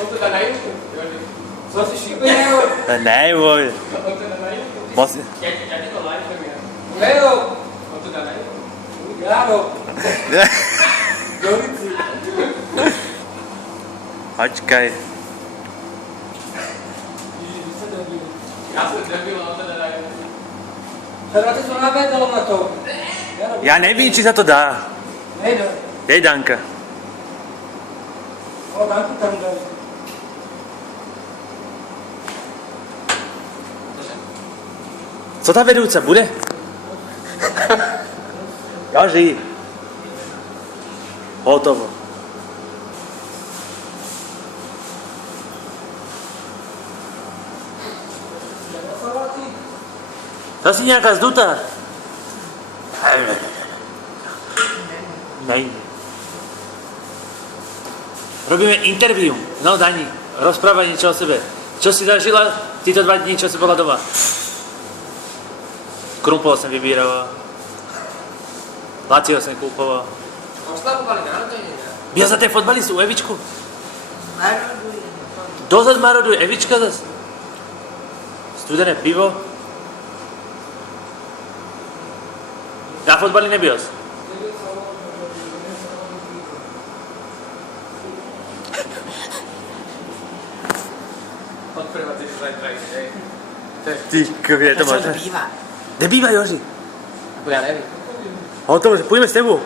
On to dá na YouTube. Co si šípejou? Ne, voj. On to dá na YouTube. Moc... Já ti to live premiér. Nejou. On to dá na YouTube. Járo. Dolici. Počkaj. Já jsem debil, on to dá na YouTube. Teda ty to navedol na to. Ja nevím, či sa to dá. Nejde. Dej, Danka. O, Danku tam daj. Co ta vedouce bude? Joži. Hotovo. Zasi nějaká zdutá. Nej. Robíme interview. No, Dani, rozprávaj niečo o sebe. Čo si zažila títo 2 dní, čo si bola doma? Krumpol som vybíral. Lacio som kúpoval. Oslavovali narodeniny. Ja za ten fotbalist u Evičku. Národuje. Dozad má roduje Evička zas. Studené pivo. Na fotbali nebyl si. Odprvať si zajtra ide, hej. Ty, kde to máš? býva? Kde býva Joži? Ja neviem. Hotovo, že pôjdeme s tebou.